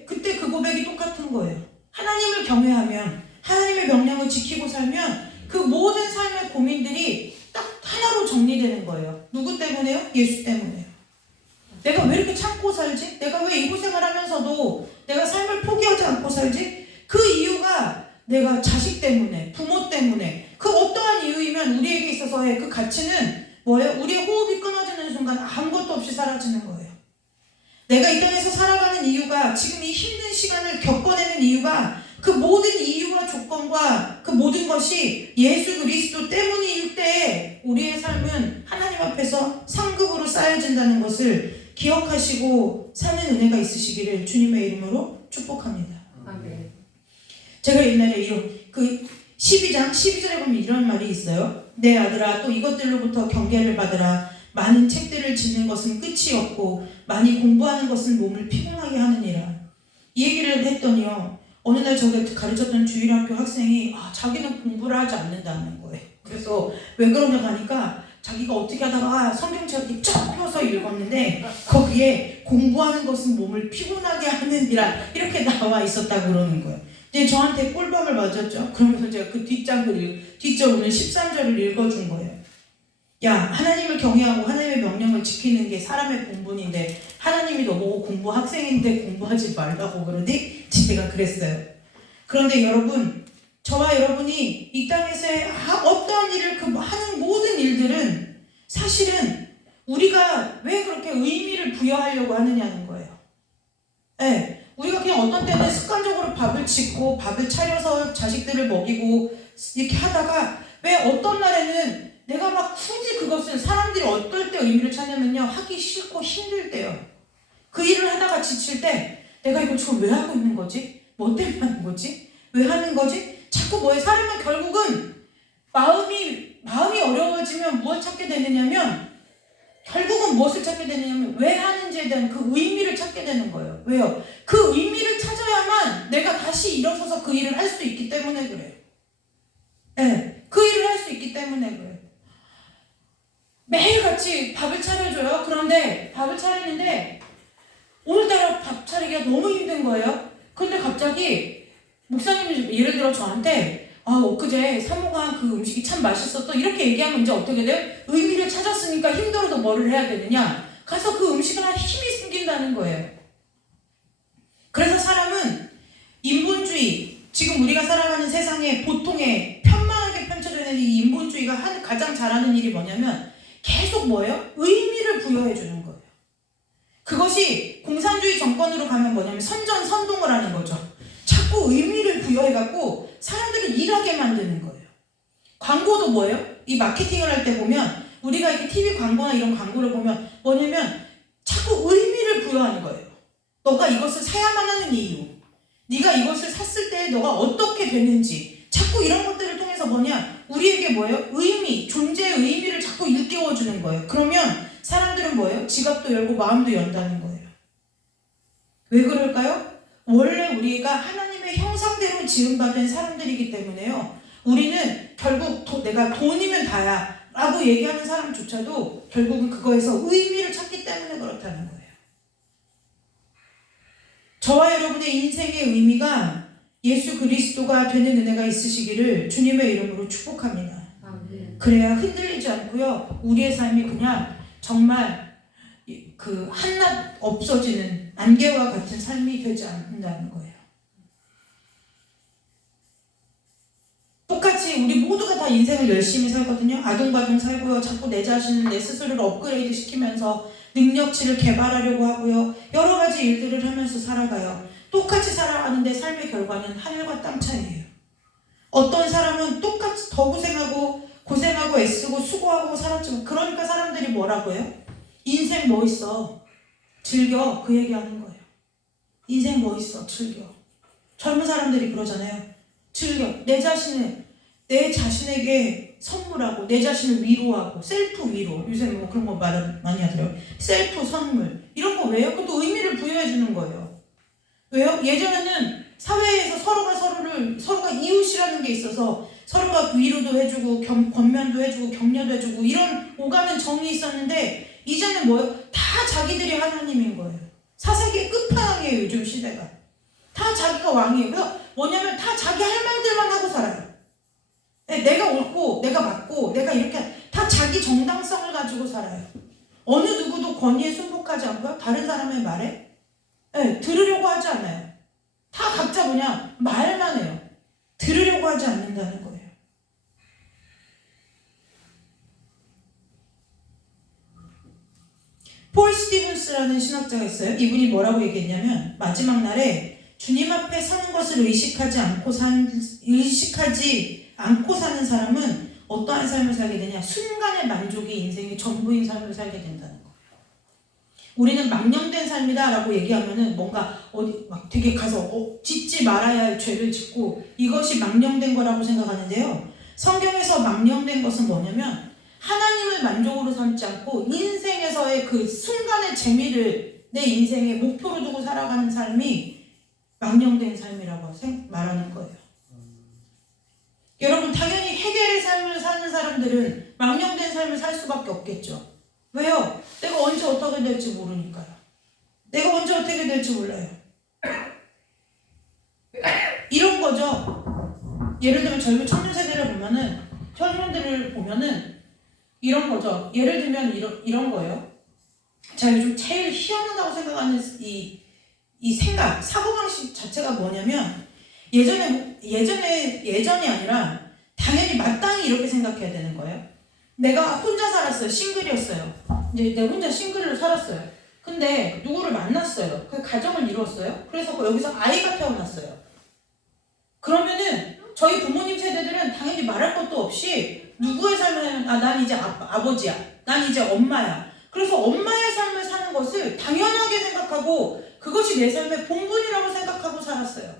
그때 그 고백이 똑같은 거예요. 하나님을 경외하면 하나님의 명령을 지키고 살면 그 모든 삶의 고민들이 딱 하나로 정리되는 거예요. 누구 때문에요? 예수 때문에요. 내가 왜 이렇게 참고 살지? 내가 왜 이 고생을 하면서도 내가 삶을 포기하지 않고 살지? 그 이유가 내가 자식 때문에, 부모 때문에, 그 어떠한 가치라는 우리에게 있어서의 그 가치는 뭐예요? 우리의 호흡이 끊어지는 순간 아무것도 없이 사라지는 거예요. 내가 이 땅에서 살아가는 이유가, 지금 이 힘든 시간을 겪어내는 이유가, 그 모든 이유와 조건과 그 모든 것이 예수 그리스도 때문일 때에 우리의 삶은 하나님 앞에서 상급으로 쌓여진다는 것을 기억하시고 사는 은혜가 있으시기를 주님의 이름으로 축복합니다. 아멘. 제가 옛날에 그 12장 12절에 보면 이런 말이 있어요. 내 아들아, 또 이것들로부터 경계를 받으라. 많은 책들을 짓는 것은 끝이 없고 많이 공부하는 것은 몸을 피곤하게 하느니라. 이 얘기를 했더니요, 어느 날 저게 가르쳤던 주일학교 학생이 자기는 공부를 하지 않는다는 거예요. 그래서 왜 그러냐 하니까 자기가 어떻게 하다가 성경책을 쫙 펴서 읽었는데 거기에 공부하는 것은 몸을 피곤하게 하느니라 이렇게 나와 있었다고 그러는 거예요. 이제 저한테 꿀밤을 맞았죠. 그러면서 제가 그 뒷절을 13절을 읽어준 거예요. 야, 하나님을 경외하고 하나님의 명령을 지키는 게 사람의 본분인데 하나님이 너보고 공부 학생인데 공부하지 말라고 그러니? 제가 그랬어요. 그런데 여러분, 저와 여러분이 이 땅에서의 어떠한 일을 하는 모든 일들은 사실은 우리가 왜 그렇게 의미를 부여하려고 하느냐는 거예요. 네, 우리가 그냥 어떤 때는 습관적으로 밥을 짓고 밥을 차려서 자식들을 먹이고 이렇게 하다가 왜 어떤 날에는 내가 막 굳이 그것은 사람들이 어떨 때 의미를 찾냐면요, 하기 싫고 힘들 때요. 그 일을 하다가 지칠 때 내가 이거 지금 왜 하고 있는 거지? 뭐 때문에 하는 거지? 왜 하는 거지? 자꾸 뭐에 사람은 결국은 마음이 어려워지면 무엇 찾게 되느냐면, 결국은 무엇을 찾게 되느냐면 왜 하는지에 대한 그 의미를 찾게 되는 거예요. 왜요? 그 의미를 찾아야만 내가 다시 일어서서 그 일을 할 수 있기 때문에 그래요. 네, 그 일을 할 수 있기 때문에 그래요. 매일같이 밥을 차려줘요. 그런데 밥을 차리는데 오늘따라 밥 차리기가 너무 힘든 거예요. 근데 갑자기 목사님이 예를 들어 저한테 엊그제 사모가 한 그 음식이 참 맛있었어 이렇게 얘기하면 이제 어떻게 돼요? 의미를 찾았으니까 힘들어도 뭐를 해야 되느냐? 가서 그 음식을 할 힘이 생긴다는 거예요. 그래서 사람은 인본주의, 지금 우리가 살아가는 세상에 보통에 편만하게 펼쳐져 있는 이 인본주의가 가장 잘하는 일이 뭐냐면 계속 뭐예요? 의미를 부여해 주는 거예요. 그것이 공산주의 정권으로 가면 뭐냐면 선전선동을 하는 거죠. 자꾸 의미를 부여해갖고 사람들을 일하게 만드는 거예요. 광고도 뭐예요? 이 마케팅을 할 때 보면 우리가 이렇게 TV 광고나 이런 광고를 보면 뭐냐면 자꾸 의미를 부여하는 거예요. 너가 이것을 사야만 하는 이유, 네가 이것을 샀을 때 너가 어떻게 되는지, 자꾸 이런 것들을 통해서 뭐냐, 우리에게 뭐예요? 의미, 존재의 의미를 자꾸 일깨워주는 거예요. 그러면 사람들은 뭐예요? 지갑도 열고 마음도 연다는 거예요. 왜 그럴까요? 원래 우리가 하나님의 형상대로 지음받은 사람들이기 때문에요. 우리는 결국 내가 돈이면 다야 라고 얘기하는 사람조차도 결국은 그거에서 의미를 찾기 때문에 그렇다는 거예요. 저와 여러분의 인생의 의미가 예수 그리스도가 되는 은혜가 있으시기를 주님의 이름으로 축복합니다. 그래야 흔들리지 않고요, 우리의 삶이 그냥 정말 그 한낱 없어지는 안개와 같은 삶이 되지 않는다는 거예요. 똑같이 우리 모두가 다 인생을 열심히 살거든요. 아둥바둥 살고요. 자꾸 내 자신을, 내 스스로를 업그레이드 시키면서 능력치를 개발하려고 하고요. 여러 가지 일들을 하면서 살아가요. 똑같이 살아가는데 삶의 결과는 하늘과 땅 차이예요. 어떤 사람은 똑같이 더 고생하고 애쓰고 수고하고 살았지만, 그러니까 사람들이 뭐라고 해요? 인생 뭐 있어? 즐겨. 그 얘기하는 거예요. 인생 뭐 있어? 즐겨. 젊은 사람들이 그러잖아요. 즐겨. 내 자신에게 선물하고 내 자신을 위로하고, 셀프 위로. 요새 뭐 그런 거 말 많이 하더라고요. 셀프 선물. 이런 거 왜요? 그것도 의미를 부여해 주는 거예요. 왜요? 예전에는 사회에서 서로가 이웃이라는 게 있어서 서로가 위로도 해주고 권면도 해주고 격려도 해주고 이런 오가는 정이 있었는데, 이제는 뭐예요? 다 자기들이 하나님인 거예요. 사색의 끝판왕이에요. 요즘 시대가. 다 자기가 왕이에요. 그래서 뭐냐면 다 자기 할 말들만 하고 살아요. 내가 옳고 내가 맞고 내가 이렇게 다 자기 정당성을 가지고 살아요. 어느 누구도 권위에 순복하지 않고요, 다른 사람의 말에 들으려고 하지 않아요. 다 각자 말만 해요. 들으려고 하지 않는다는 거예요. 폴 스티븐스라는 신학자가 있어요. 이분이 뭐라고 얘기했냐면 마지막 날에 주님 앞에 서는 것을 의식하지 않고 사는 사람은 어떠한 삶을 살게 되냐? 순간의 만족이 인생의 전부인 삶을 살게 된다는 거예요. 우리는 망령된 삶이다 라고 얘기하면은 뭔가 어디 막 되게 가서 짓지 말아야 할 죄를 짓고 이것이 망령된 거라고 생각하는데요. 성경에서 망령된 것은 뭐냐면 하나님을 만족으로 삼지 않고 인생에서의 그 순간의 재미를 내 인생의 목표로 두고 살아가는 삶이 망령된 삶이라고 말하는 거예요. 여러분, 당연히 해결의 삶을 사는 사람들은 망령된 삶을 살 수밖에 없겠죠. 왜요? 내가 언제 어떻게 될지 모르니까요. 내가 언제 어떻게 될지 몰라요. 이런 거죠. 예를 들면 젊은 청년들을 보면은 이런 거죠. 예를 들면 이런 거예요. 제가 요즘 제일 희한하다고 생각하는 이 생각, 사고방식 자체가 뭐냐면 예전이 아니라 당연히 마땅히 이렇게 생각해야 되는 거예요. 내가 혼자 살았어요. 싱글이었어요. 이제 내가 혼자 싱글로 살았어요. 근데 누구를 만났어요. 그 가정을 이루었어요. 그래서 여기서 아이가 태어났어요. 그러면은 저희 부모님 세대들은 당연히 말할 것도 없이 누구의 삶을 난 이제 아버지야. 난 이제 엄마야. 그래서 엄마의 삶을 사는 것을 당연하게 생각하고 그것이 내 삶의 본분이라고 생각하고 살았어요.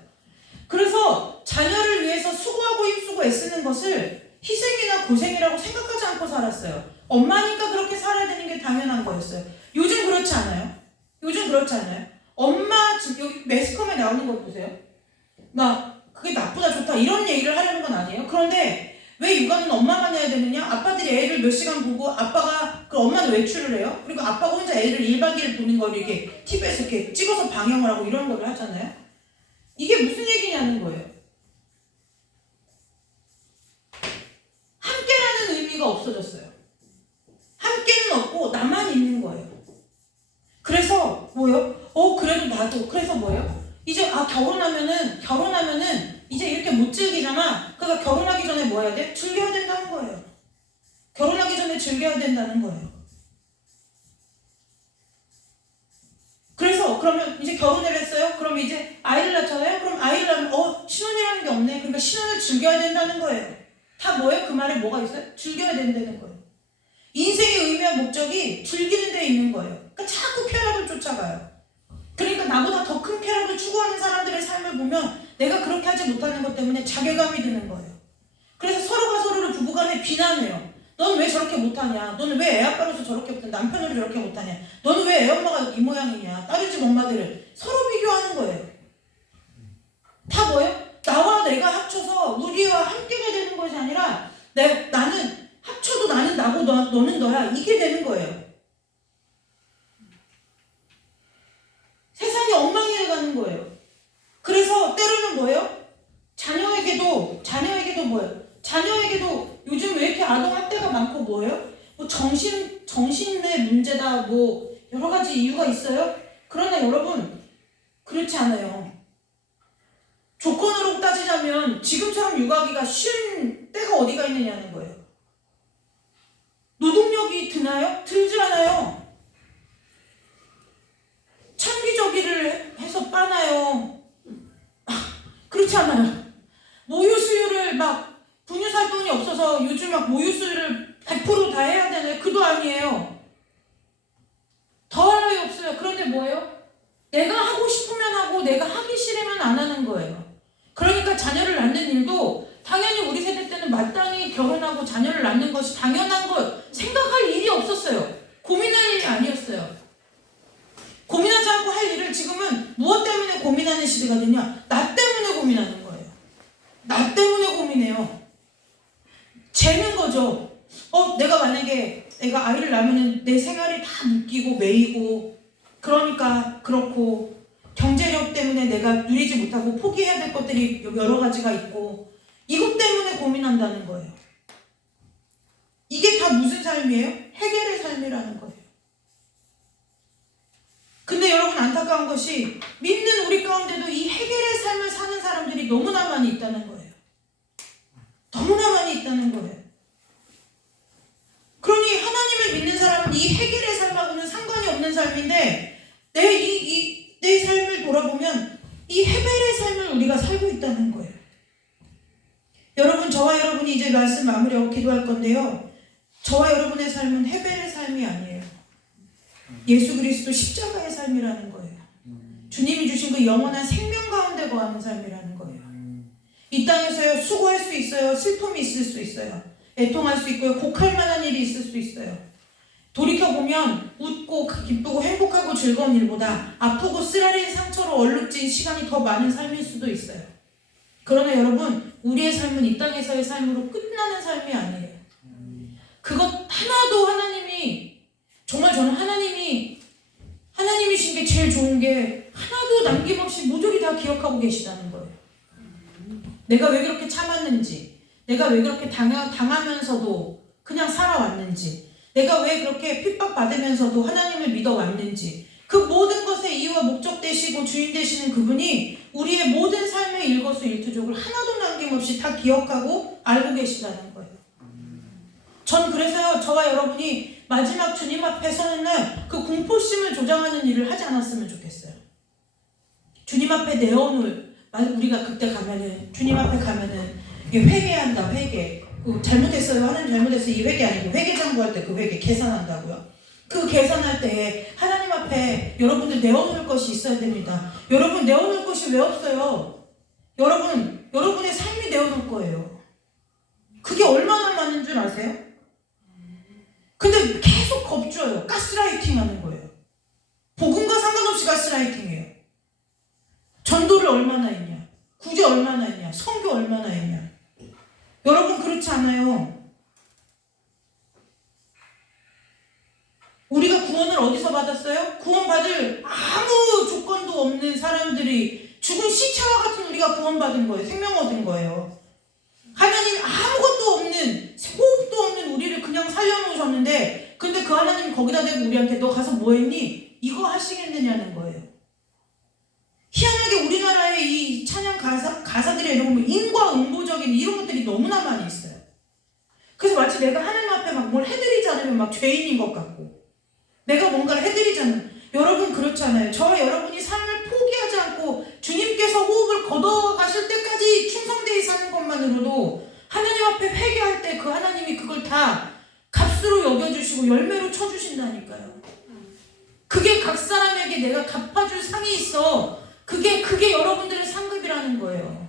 그래서 자녀를 위해서 수고하고 힘쓰고 애쓰는 것을 희생이나 고생이라고 생각하지 않고 살았어요. 엄마니까 그렇게 살아야 되는 게 당연한 거였어요. 요즘 그렇지 않아요? 엄마, 여기 매스컴에 나오는 거 보세요. 막 그게 나쁘다 좋다 이런 얘기를 하려는 건 아니에요. 그런데 왜 육아는 엄마만 해야 되느냐? 아빠들이 애를 몇 시간 보고 엄마는 외출을 해요. 그리고 아빠가 혼자 애를 1박 2일 보는 걸 이렇게 TV에서 이렇게 찍어서 방영을 하고 이런 걸 하잖아요. 이게 무슨 얘기냐는 거예요. 함께라는 의미가 없어졌어요. 함께는 없고 나만 있는 거예요. 그래서 뭐예요? 그래도 나도. 그래서 뭐예요? 이제 결혼하면은 이제 이렇게 못 즐기잖아. 그러니까 결혼하기 전에 뭐 해야 돼? 즐겨야 된다는 거예요. 결혼하기 전에 즐겨야 된다는 거예요. 그래서 그러면 이제 결혼을 했어요? 그럼 이제 아이를 낳잖아요? 그럼 아이를 낳으면 신혼이라는 게 없네. 그러니까 신혼을 즐겨야 된다는 거예요. 다 뭐예요? 그 말에 뭐가 있어요? 즐겨야 된다는 거예요. 인생의 의미와 목적이 즐기는 데 있는 거예요. 그러니까 자꾸 쾌락을 쫓아가요. 그러니까 나보다 더 큰 쾌락을 추구하는 사람들의 삶을 보면 내가 그렇게 하지 못하는 것 때문에 자괴감이 드는 거예요. 그래서 서로가 서로를 부부간에 비난해요. 넌 왜 저렇게 못하냐? 너는 왜 애아빠로서 저렇게 못하냐? 남편으로 저렇게 못하냐? 너는 왜 애엄마가 이 모양이냐? 다른 집 엄마들을 서로 비교하는 거예요. 다 뭐예요? 나와 내가 합쳐서 우리와 함께가 되는 것이 아니라 나는 합쳐도 나는 나고 너는 너야. 이게 되는 거예요. 세상이 엉망이 돼가는 거예요. 그래서 때로는 뭐예요? 자녀에게도 뭐예요? 자녀에게도 요즘 왜 이렇게 아동학대가 많고 뭐예요? 정신의 문제다 여러 가지 이유가 있어요? 그러나 여러분 그렇지 않아요. 조건으로 따지자면 지금처럼 육아하기가 쉬운 때가 어디가 있느냐는 거예요. 노동력이 드나요? 들지 않아요. 창기적이를 해서 빠나요? 그렇지 않아요. 모유 수유를 분유 살 돈이 없어서 요즘 모유 수유를 100% 다 해야 되나요? 그도 아니에요. 더 할 나위 없어요. 그런데 뭐예요? 내가 하고 싶으면 하고 내가 하기 싫으면 안 하는 거예요. 그러니까 자녀를 낳는 일도 당연히 우리 세대 때는 마땅히 결혼하고 자녀를 낳는 것이 당연한 것 생각할 일이 없었어요. 고민할 일이 아니었어요. 고민하지 않고 할 일을 지금은 무엇 때문에 고민하는 시대가 되냐? 나 때문에 고민하는 거예요. 나 때문에 고민해요. 재는 거죠. 내가 만약에 내가 아이를 낳으면 내 생활이 다 묶이고 매이고 그러니까 그렇고 경제력 때문에 내가 누리지 못하고 포기해야 될 것들이 여러 가지가 있고 이것 때문에 고민한다는 거예요. 이게 다 무슨 삶이에요? 해결의 삶이라는 거예요. 근데 여러분 안타까운 것이 믿는 우리 가운데도 이 해결의 삶을 사는 사람들이 너무나 많이 있다는 거예요. 너무나 많이 있다는 거예요. 그러니 하나님을 믿는 사람은 이 해결의 삶하고는 상관이 없는 삶인데 내 삶을 돌아보면 이 헤벨의 삶을 우리가 살고 있다는 거예요. 여러분, 저와 여러분이 이제 말씀 마무리하고 기도할 건데요. 저와 여러분의 삶은 헤벨의 삶이 아니에요. 예수 그리스도 십자가의 삶이라는 거예요. 주님이 주신 그 영원한 생명 가운데 거하는 삶이라는 거예요. 이 땅에서요, 수고할 수 있어요. 슬픔이 있을 수 있어요. 애통할 수 있고요. 곡할 만한 일이 있을 수 있어요. 돌이켜보면 웃고 기쁘고 행복하고 즐거운 일보다 아프고 쓰라린 상처로 얼룩진 시간이 더 많은 삶일 수도 있어요. 그러나 여러분, 우리의 삶은 이 땅에서의 삶으로 끝나는 삶이 아니에요. 그것 하나도 하나님이, 정말 저는 하나님이신 게 제일 좋은 게 하나도 남김없이 모조리 다 기억하고 계시다는 거예요. 내가 왜 그렇게 참았는지, 내가 왜 그렇게 당하면서도 그냥 살아왔는지, 내가 왜 그렇게 핍박받으면서도 하나님을 믿어왔는지, 그 모든 것의 이유와 목적 되시고 주인 되시는 그분이 우리의 모든 삶의 일거수일투족을 하나도 남김없이 다 기억하고 알고 계시다는 거예요. 전 그래서요, 저와 여러분이 마지막 주님 앞에 서는 날 그 공포심을 조장하는 일을 하지 않았으면 좋겠어요. 주님 앞에 내어놓을, 우리가 그때 가면은, 주님 앞에 가면은 회개한다, 회개. 잘못했어요, 하나님 잘못했어요, 이 회개 아니고 회개장구할 때 그 회개 계산한다고요. 그 계산할 때 하나님 앞에 여러분들 내어놓을 것이 있어야 됩니다. 여러분, 내어놓을 것이 왜 없어요? 여러분의 삶이 내어놓을 거예요. 그게 얼마나 많은 줄 아세요? 근데 계속 겁줘요. 가스라이팅 하는 거예요. 복음과 상관없이 가스라이팅이에요. 전도를 얼마나 했냐, 구제 얼마나 했냐, 선교 얼마나 했냐. 여러분, 그렇지 않아요. 우리가 구원을 어디서 받았어요? 구원받을 아무 조건도 없는 사람들이, 죽은 시체와 같은 우리가 구원받은 거예요. 생명 얻은 거예요. 하나님 아무것도 없는, 호흡도 없는 우리를 그냥 살려놓으셨는데, 근데 그 하나님이 거기다 대고 우리한테 너 가서 뭐 했니? 이거 하시겠느냐는 거예요. 희한하게 우리나라의 이 찬양 가사들에 이런 인과응보적인 이런 것들이 너무나 많이 있어요. 그래서 마치 내가 하나님 앞에 막 뭘 해드리지 않으면 막 죄인인 것 같고, 내가 뭔가를 해드리지 않으면, 여러분 그렇잖아요. 저와 여러분이 삶을 포기하지 않고 주님께서 호흡을 걷어가실 때까지 충성되이 사는 것만으로도 하나님 앞에 회개할 때 그 하나님이 그걸 다 값으로 여겨주시고 열매로 쳐주신다니까요. 그게 각 사람에게 내가 갚아줄 상이 있어. 그게 여러분들의 상급이라는 거예요.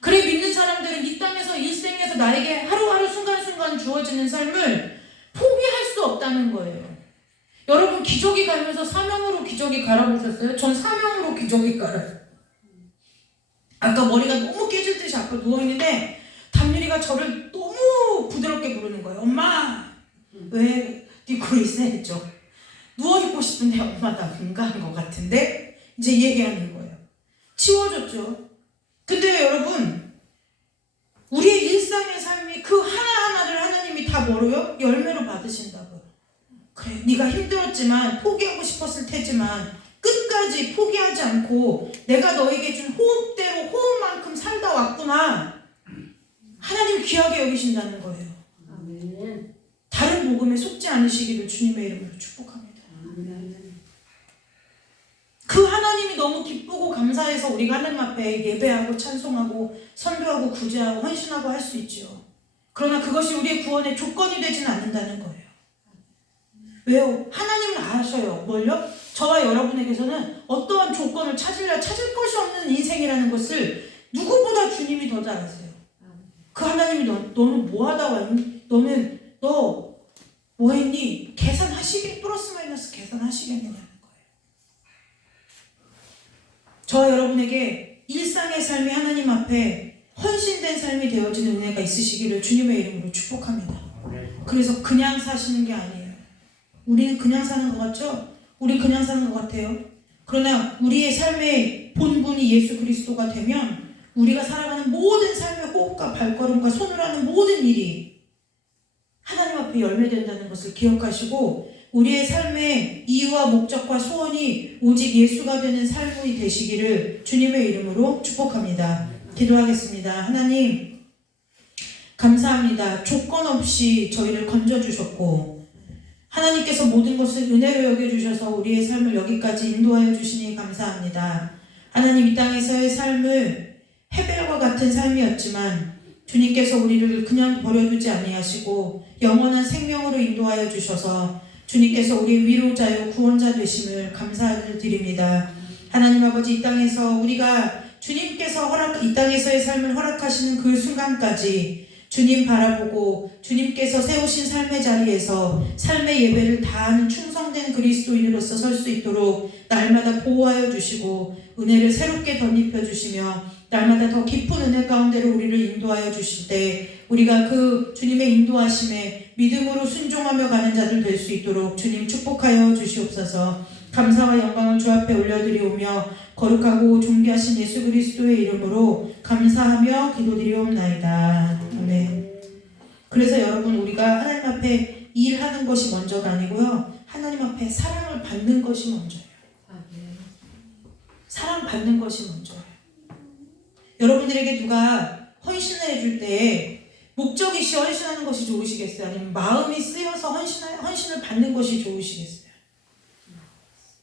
그래, 믿는 사람들은 이 땅에서 일생에서 나에게 하루하루 순간순간 주어지는 삶을 포기할 수 없다는 거예요. 여러분, 기저귀 갈면서 사명으로 기저귀 갈아보셨어요? 전 사명으로 기저귀 갈아요. 아까 머리가 너무 깨질 듯이 앞에 누워있는데 담유리가 저를 너무 부드럽게 부르는 거예요. 엄마! 왜 네 꼴이 쎄했죠? 누워있고 싶은데 엄마 나 응가한 것 같은데? 이제 얘기하는 거예요. 치워줬죠. 근데 여러분, 우리의 일상의 삶이 그 하나하나를 하나님이 다 뭐로요? 열매로 받으신다고요. 그래, 네가 힘들었지만, 포기하고 싶었을 테지만 끝까지 포기하지 않고 내가 너에게 준 호흡대로 호흡만큼 살다 왔구나. 하나님 귀하게 여기신다는 거예요. 아멘. 다른 복음에 속지 않으시기를 주님의 이름으로 축복합니다. 아멘. 그 하나님이 너무 기쁘고 감사해서 우리가 하나님 앞에 예배하고 찬송하고 선교하고 구제하고 헌신하고 할 수 있죠. 그러나 그것이 우리의 구원의 조건이 되지는 않는다는 거예요. 왜요? 하나님은 아셔요. 뭘요? 저와 여러분에게서는 어떠한 조건을 찾을 것이 없는 인생이라는 것을 누구보다 주님이 더 잘 아세요. 그 하나님이 너는 뭐 하다 왔니? 너 뭐 했니? 플러스 마이너스 계산하시겠느냐는 거예요. 저와 여러분에게 일상의 삶이 하나님 앞에 헌신된 삶이 되어지는 은혜가 있으시기를 주님의 이름으로 축복합니다. 그래서 그냥 사시는 게 아니에요. 우리는 그냥 사는 것 같죠? 우리 그냥 사는 것 같아요. 그러나 우리의 삶의 본분이 예수 그리스도가 되면 우리가 살아가는 모든 삶의 호흡과 발걸음과 손으로 하는 모든 일이 하나님 앞에 열매된다는 것을 기억하시고 우리의 삶의 이유와 목적과 소원이 오직 예수가 되는 삶이 되시기를 주님의 이름으로 축복합니다. 기도하겠습니다. 하나님, 감사합니다. 조건 없이 저희를 건져주셨고 하나님께서 모든 것을 은혜로 여겨주셔서 우리의 삶을 여기까지 인도하여 주시니 감사합니다. 하나님, 이 땅에서의 삶을 헤벨과 같은 삶이었지만 주님께서 우리를 그냥 버려두지 아니하시고 영원한 생명으로 인도하여 주셔서 주님께서 우리의 위로자요 구원자 되심을 감사드립니다. 하나님 아버지, 이 땅에서 우리가 주님께서 이 땅에서의 삶을 허락하시는 그 순간까지 주님 바라보고 주님께서 세우신 삶의 자리에서 삶의 예배를 다하는 충성된 그리스도인으로서 설 수 있도록 날마다 보호하여 주시고 은혜를 새롭게 덧입혀 주시며 날마다 더 깊은 은혜 가운데로 우리를 인도하여 주실 때 우리가 그 주님의 인도하심에 믿음으로 순종하며 가는 자들 될 수 있도록 주님 축복하여 주시옵소서. 감사와 영광을 주 앞에 올려드리오며 거룩하고 존귀하신 예수 그리스도의 이름으로 감사하며 기도드리옵나이다. 아멘. 그래서 여러분, 우리가 하나님 앞에 일하는 것이 먼저가 아니고요, 하나님 앞에 사랑을 받는 것이 먼저예요. 사랑받는 것이 먼저예요. 여러분들에게 누가 헌신을 해줄 때 목적이시 헌신하는 것이 좋으시겠어요? 아니면 마음이 쓰여서 헌신을 받는 것이 좋으시겠어요?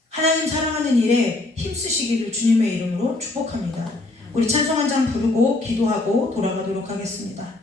하나님 사랑하는 일에 힘쓰시기를 주님의 이름으로 축복합니다. 우리 찬송 한 장 부르고 기도하고 돌아가도록 하겠습니다.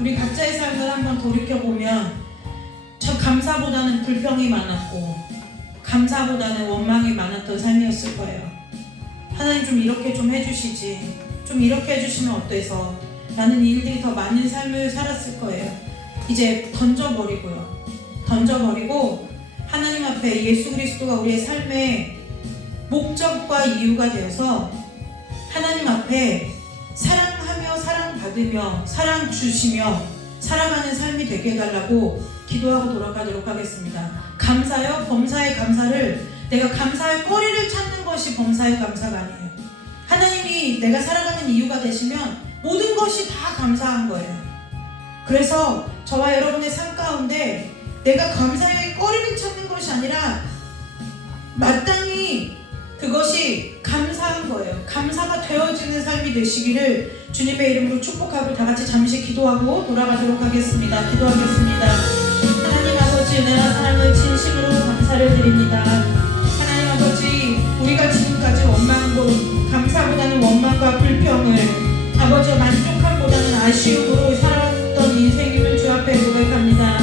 우리 각자의 삶을 한번 돌이켜보면 참 감사보다는 불평이 많았고 감사보다는 원망이 많았던 삶이었을 거예요. 하나님 좀 이렇게 좀 해주시지, 좀 이렇게 해주시면 어때서, 라는 일들이 더 많은 삶을 살았을 거예요. 이제 던져버리고 하나님 앞에 예수 그리스도가 우리의 삶의 목적과 이유가 되어서 하나님 앞에 사랑하며 사랑받으며 사랑 주시며 살아가는 삶이 되게 해달라고 기도하고 돌아가도록 하겠습니다. 감사요? 범사의 감사를, 내가 감사의 거리를 찾는 것이 범사의 감사가 아니에요. 하나님이 내가 살아가는 이유가 되시면 모든 것이 다 감사한 거예요. 그래서 저와 여러분의 삶 가운데 내가 감사의 거리를 찾는 것이 아니라 마땅히 그것이 감사한 거예요. 감사가 되어지는 삶이 되시기를 주님의 이름으로 축복하고 다 같이 잠시 기도하고 돌아가도록 하겠습니다. 기도하겠습니다. 하나님 아버지, 은혜와 사랑을 진심으로 감사를 드립니다. 하나님 아버지, 우리가 지금까지 감사보다는 원망과 불평을, 아버지 만족함보다는 아쉬움으로 살아왔던 인생임을 주 앞에 고백합니다.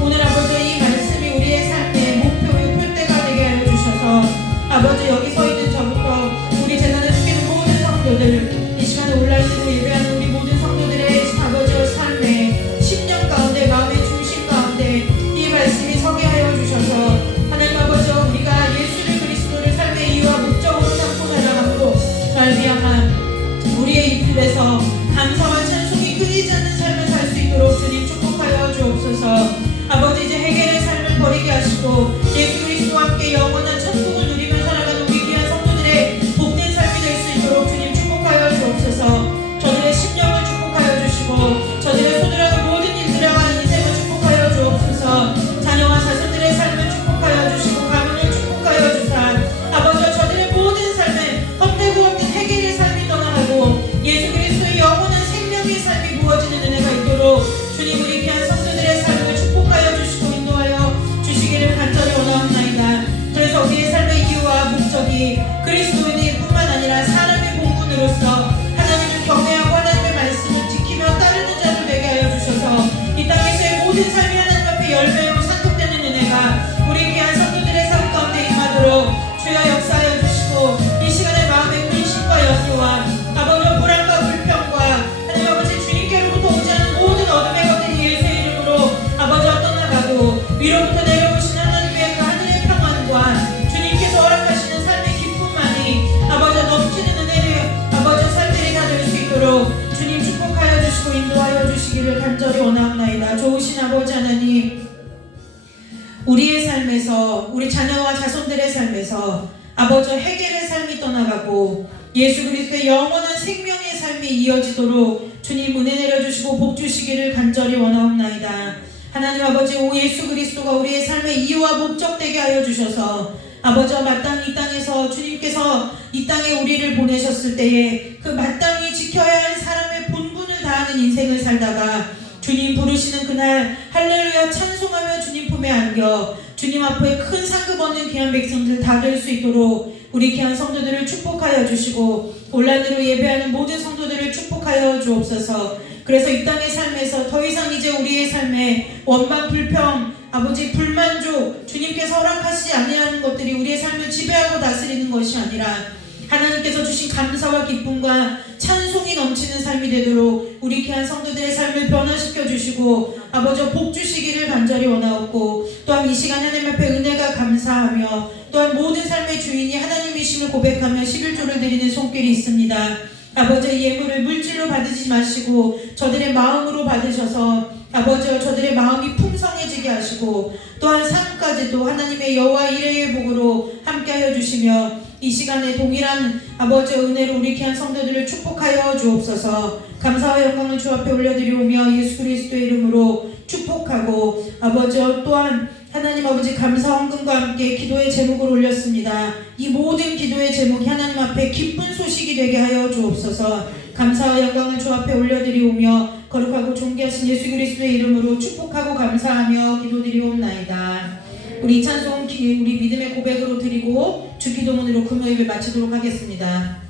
오늘 아버지 이 말씀이 우리의 삶의 목표의 풀대가 되게 하여 주셔서 아버지 여기 서 있는 저부터 우리 재단을 지키는 모든 성도들, 이 시간에 온라인으로 예배하는 우리 모든 성도들의 아버지의 삶의 심령 가운데, 마음의 중심 가운데 이 말씀이 서게 하여 주셔서 하나님 아버지, 우리가 예수를 그리스도를 삶의 이유와 목적으로 삼고 살아가고 말미암아 우리의 입술에서 감사와 찬송이 끊이지 않는 삶을 살 수 있도록 주님 축복하여 주옵소서. 아버지, 이제 해결의 삶을 버리게 하시고 예수 그리스도와 함께 영원한 천국을 누리며 살아가는 우리 귀한 성도들의 복된 삶이 될 수 있도록 주님 축복하여 주옵소서. 저들의 심령을 축복하여 주시고 저들의 손으로 모든 일들과 인생을 축복하여 주옵소서. 자녀와 자손들의 삶을 축복하여 주시고 가문을 축복하여 주사 아버지, 저들의 모든 삶을 헛되고 없는 해결의 삶이 떠나가고 예수 그리스도의 영원한 생명의 삶이 부어지는 은혜가 있도록 주님 우리 귀한 성도들의 삶을 축복하여 주시고 인도하여 주시기를 간절히 원하옵나이다. 그래서 우리의 삶의 이유와 목적이 그리스도인뿐만 아니라 사람의 본분으로서 하나님을 경외하고 하나님의 말씀을 지키며 따르는 자들 되게 하여 주셔서 이 땅에서의 모든 삶이 하나님 앞에 열매로 상급되는 은혜가 우리 귀한 성도들의 삶 가운데 임하도록 주여 역사하여 주시고 이 시간에 마음의 근심과 염려와 아버지와 불안과 불평과 하나님 아버지 주님께로부터 오지 않은 모든 어둠의 것들이 예수의 이름으로 아버지와 떠나가고 위로부터 내려오신 하나님의 그 하늘의 평안과 주님께서 허락하시는 삶의 기쁨만이 아버지 넘치는 은혜를 아버지 삶들이 다 될 수 있도록 주님 축복하여 주시고 인도하여 주시기를 간절히 원하옵나이다. 좋으신 아버지 하나님, 우리의 삶에서 우리 자녀와 자손들의 삶에서 아버지 해결의 삶이 떠나가고 예수 그리스도의 영원한 생명의 삶이 이어지도록 주님 은혜 내려주시고 복 주시기를 간절히 원하옵나이다. 하나님 아버지, 오 예수 그리스도가 우리의 삶의 이유와 목적 되게 하여 주셔서 아버지와 마땅히 이 땅에서 주님께서 이 땅에 우리를 보내셨을 때에 그 마땅히 지켜야 할 사람의 본분을 다하는 인생을 살다가 주님 부르시는 그날 할렐루야 찬송하며 주님 품에 안겨 주님 앞에 큰 상급 얻는 귀한 백성들 다 될 수 있도록 우리 귀한 성도들을 축복하여 주시고 온라인으로 예배하는 모든 성도들을 축복하여 주옵소서. 그래서 이 땅의 삶에서 더 이상 이제 우리의 삶에 원망, 불평, 아버지 불만족, 주님께서 허락하시지 아니하는 것들이 우리의 삶을 지배하고 다스리는 것이 아니라 하나님께서 주신 감사와 기쁨과 찬송이 넘치는 삶이 되도록 우리 귀한 성도들의 삶을 변화시켜 주시고 아버지 복 주시기를 간절히 원하옵고, 또한 이 시간 하나님 앞에 은혜가 감사하며 또한 모든 삶의 주인이 하나님이심을 고백하며 11조를 드리는 손길이 있습니다. 아버지의 예물을 물질로 받으지 마시고 저들의 마음으로 받으셔서 아버지와 저들의 마음이 풍성해지게 하시고 또한 삶까지도 하나님의 여호와 이레의 복으로 함께하여 주시며 이 시간에 동일한 아버지의 은혜로 우리 귀한 성도들을 축복하여 주옵소서. 감사와 영광을 주 앞에 올려드리오며 예수 그리스도의 이름으로 축복하고 아버지와 또한 하나님 아버지 감사 헌금과 함께 기도의 제목을 올렸습니다. 이 모든 기도의 제목이 하나님 앞에 기쁜 소식이 되게 하여 주옵소서. 감사와 영광을 주 앞에 올려드리오며 거룩하고 존귀하신 예수 그리스도의 이름으로 축복하고 감사하며 기도드리옵나이다. 우리 이 찬송 우리 믿음의 고백으로 드리고 주 기도문으로 금요일을 마치도록 하겠습니다.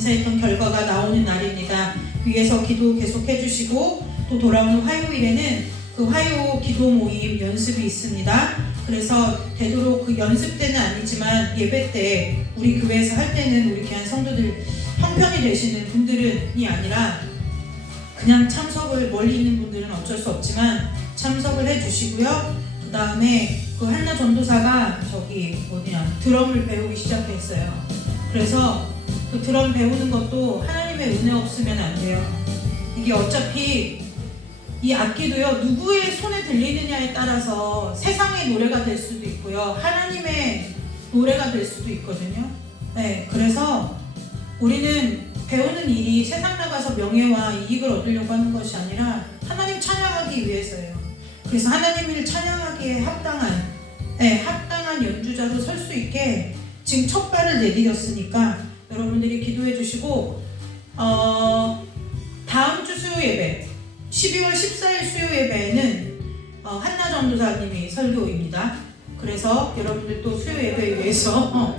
검사했던 결과가 나오는 날입니다. 위에서 기도 계속 해주시고 또 돌아오는 화요일에는 그 화요 기도 모임 연습이 있습니다. 그래서 되도록 그 연습 때는 아니지만 예배 때 우리 교회에서 할 때는 우리 귀한 성도들 형편이 되시는 분들은이 아니라 그냥 참석을 멀리 있는 분들은 어쩔 수 없지만 참석을 해주시고요. 그 다음에 그 한나 전도사가 드럼을 배우기 시작했어요. 그래서 그 드럼 배우는 것도 하나님의 은혜 없으면 안 돼요. 이게 어차피 이 악기도요, 누구의 손에 들리느냐에 따라서 세상의 노래가 될 수도 있고요, 하나님의 노래가 될 수도 있거든요. 네, 그래서 우리는 배우는 일이 세상 나가서 명예와 이익을 얻으려고 하는 것이 아니라 하나님 찬양하기 위해서예요. 그래서 하나님을 찬양하기에 합당한 연주자로 설 수 있게 지금 첫 발을 내디뎠으니까 여러분들이 기도해 주시고, 다음 주 수요 예배 12월 14일 수요 예배에는 한나 전도사님이 설교입니다. 그래서 여러분들 또 수요 예배에 위해서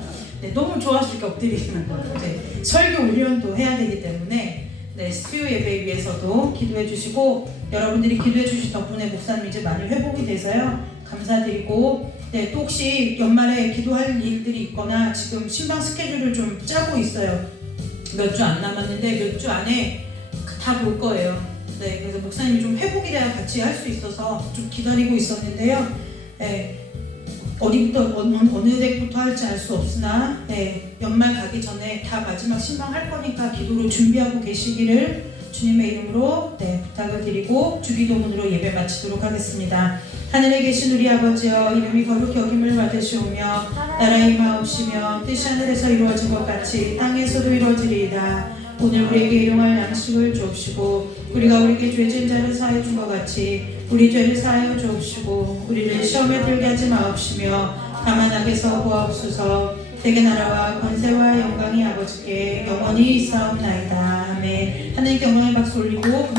너무 좋아하실 게 엎드리시는 거예요. 설교 훈련도 해야 되기 때문에 수요 예배에 위해서도 기도해 주시고, 여러분들이 기도해 주신 덕분에 목사님 이제 많이 회복이 돼서요 감사드리고, 또 혹시 연말에 기도할 일들이 있거나 지금 신방 스케줄을 좀 짜고 있어요. 몇 주 안 남았는데 몇 주 안에 다 볼 거예요. 그래서 목사님이 좀 회복이 돼야 같이 할 수 있어서 좀 기다리고 있었는데요. 어디부터 어느 댁부터 할지 알 수 없으나 연말 가기 전에 다 마지막 신방 할 거니까 기도로 준비하고 계시기를 주님의 이름으로 부탁을 드리고 주기도문으로 예배 마치도록 하겠습니다. 하늘에 계신 우리 아버지여, 이름이 거룩히 여김을 받으시오며 나라의 임하옵시며 뜻이 하늘에서 이루어진 것 같이 땅에서도 이루어지리이다. 오늘 우리에게 일용할 양식을 주옵시고, 우리가 우리에게 죄진 자를 사하여 준 것 같이 우리 죄를 사하여 주옵시고, 우리를 시험에 들게 하지 마옵시며 다만 악에서 구하옵소서. 대개 나라와 권세와 영광이 아버지께 영원히 있사옵나이다. 아멘. 하나님께 영광의 박수 올리고